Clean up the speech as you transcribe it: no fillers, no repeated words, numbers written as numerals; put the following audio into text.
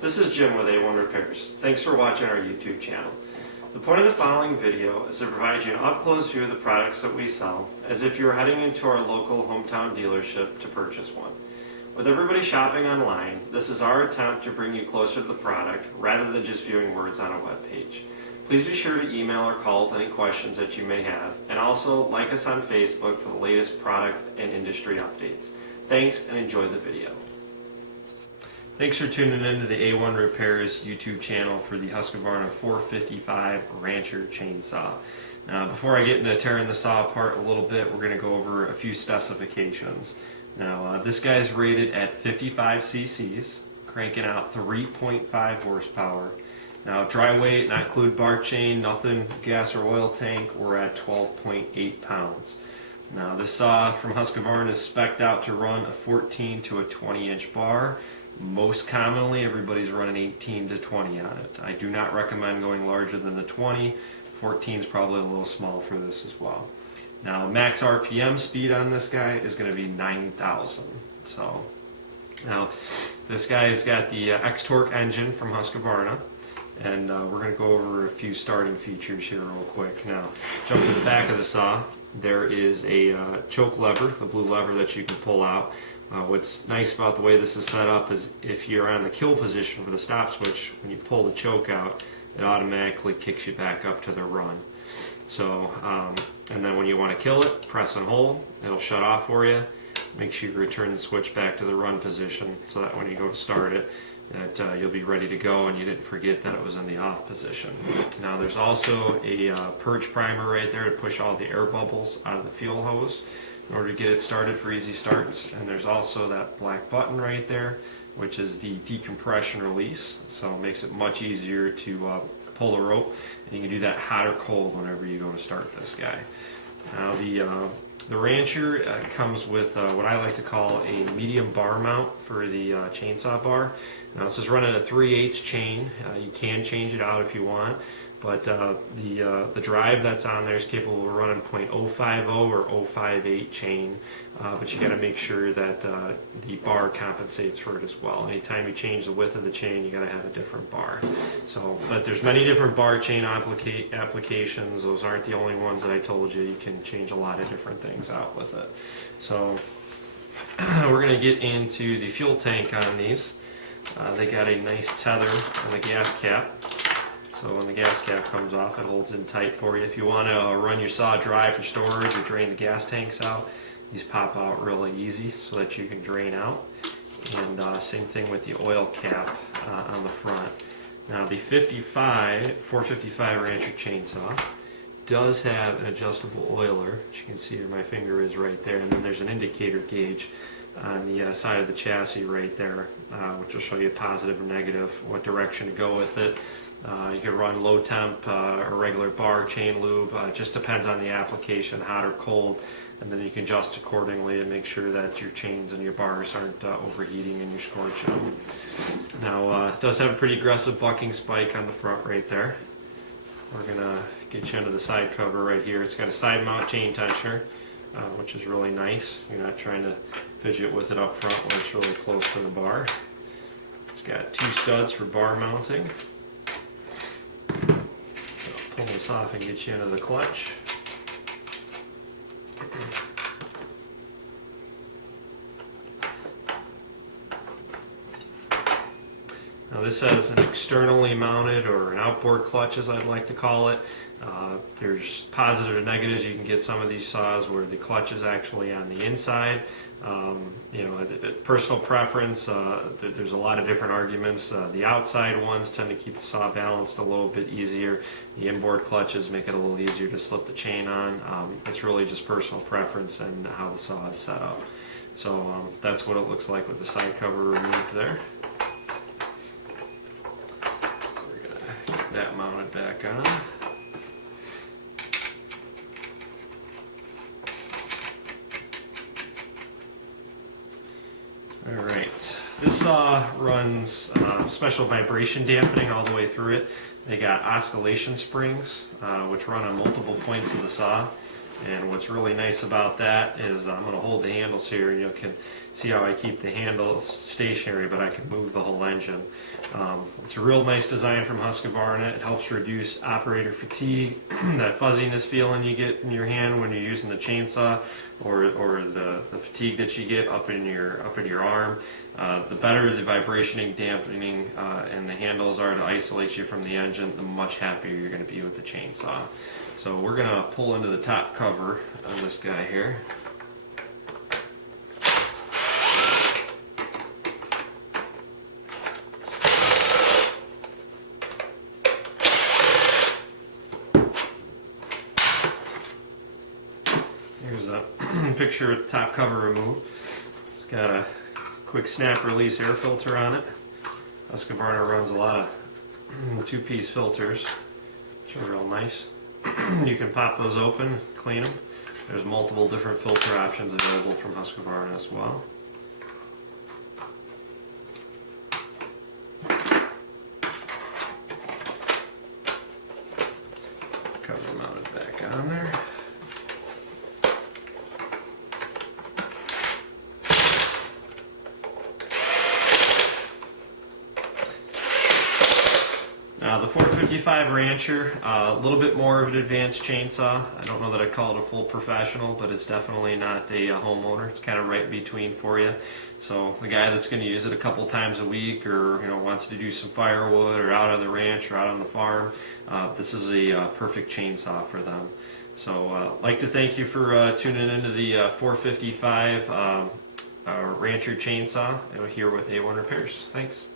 This is Jim with A1 Repairs. Thanks for watching our YouTube channel. The point of the following video is to provide you an up-close view of the products that we sell, as if you were heading into our local hometown dealership to purchase one. With everybody shopping online, this is our attempt to bring you closer to the product rather than just viewing words on a web page. Please be sure to email or call with any questions that you may have, and also like us on Facebook for the latest product and industry updates. Thanks, and enjoy the video. Thanks for tuning in to the A1 Repairs YouTube channel for the Husqvarna 455 Rancher chainsaw. Now, before I get into tearing the saw apart a little bit, we're going to go over a few specifications. Now, this guy is rated at 55 cc's, cranking out 3.5 horsepower. Now, dry weight, not include bar chain, nothing gas or oil tank, we're at 12.8 pounds. Now, this saw from Husqvarna is spec'd out to run a 14 to a 20-inch bar. Most commonly, everybody's running 18 to 20 on it. I do not recommend going larger than the 20. 14 is probably a little small for this as well. Now, max RPM speed on this guy is going to be 9,000. So, now this guy's got the X-Torque engine from Husqvarna, and we're going to go over a few starting features here real quick. Now, jump to the back of the saw. There is a choke lever, the blue lever that you can pull out. What's nice about the way this is set up is if you're on the kill position for the stop switch, when you pull the choke out, it automatically kicks you back up to the run. So, and then when you want to kill it, press and hold, it'll shut off for you. Make sure you return the switch back to the run position so that when you go to start it, that you'll be ready to go and you didn't forget that it was in the off position. Now there's also a Purge primer right there to push all the air bubbles out of the fuel hose in order to get it started for easy starts. And there's also that black button right there, which is the decompression release. So it makes it much easier to pull the rope, and you can do that hot or cold whenever you go to start this guy. Now the Rancher comes with what I like to call a medium bar mount for the chainsaw bar. Now this is running a 3/8 chain. You can change it out if you want, but the drive that's on there is capable of running .050 or 058 chain, but you got to make sure that the bar compensates for it as well. Anytime you change the width of the chain, you got to have a different bar. So, but there's many different bar chain applications. Those aren't the only ones that I told you. You can change a lot of different things out with it. So we're going to get into the fuel tank on these. They got a nice tether on the gas cap. So when the gas cap comes off, it holds in tight for you. If you want to run your saw dry for storage or drain the gas tanks out, these pop out really easy so that you can drain out. And same thing with the oil cap on the front. Now the 455 Rancher chainsaw does have an adjustable oiler, which you can see where my finger is right there, and then there's an indicator gauge on the side of the chassis right there, which will show you positive or negative, what direction to go with it. You can run low temp or regular bar chain lube. It just depends on the application, hot or cold, and then you can adjust accordingly and make sure that your chains and your bars aren't overheating and you're scorching them. Now it does have a pretty aggressive bucking spike on the front right there. We're going to get you into the side cover right here. It's got a side mount chain tensioner, which is really nice. You're not trying to fidget with it up front when it's really close to the bar. It's got 2 studs for bar mounting. Pull this off and get you into the clutch. Now this has an externally mounted or an outboard clutch, as I'd like to call it. There's positive and negatives. You can get some of these saws where the clutch is actually on the inside. You know, personal preference, there's a lot of different arguments. The outside ones tend to keep the saw balanced a little bit easier. The inboard clutches make it a little easier to slip the chain on. It's really just personal preference and how the saw is set up. So that's what it looks like with the side cover removed there. We're going to get that mounted back on. Alright, this saw runs special vibration dampening all the way through it. They got oscillation springs, which run on multiple points of the saw. And what's really nice about that is I'm going to hold the handles here, and you can see how I keep the handle stationary, but I can move the whole engine. It's a real nice design from Husqvarna. It helps reduce operator fatigue, that fuzziness feeling you get in your hand when you're using the chainsaw, or the fatigue that you get up in your arm. The better the vibration dampening and the handles are to isolate you from the engine, the much happier you're going to be with the chainsaw. So we're going to pull into the top cover on this guy here. Here's a picture of the top cover removed. It's got a quick snap release air filter on it. Husqvarna runs a lot of two-piece filters, which are real nice. You can pop those open, clean them. There's multiple different filter options available from Husqvarna as well. Cover mounted back on there. The 455 Rancher, a little bit more of an advanced chainsaw. I don't know that I'd call it a full professional, but it's definitely not a homeowner. It's kind of right in between for you. So the guy that's going to use it a couple times a week, or wants to do some firewood, or out on the ranch, or out on the farm, this is a perfect chainsaw for them. So I'd like to thank you for tuning into the 455 Rancher chainsaw here with A1 Repairs. Thanks.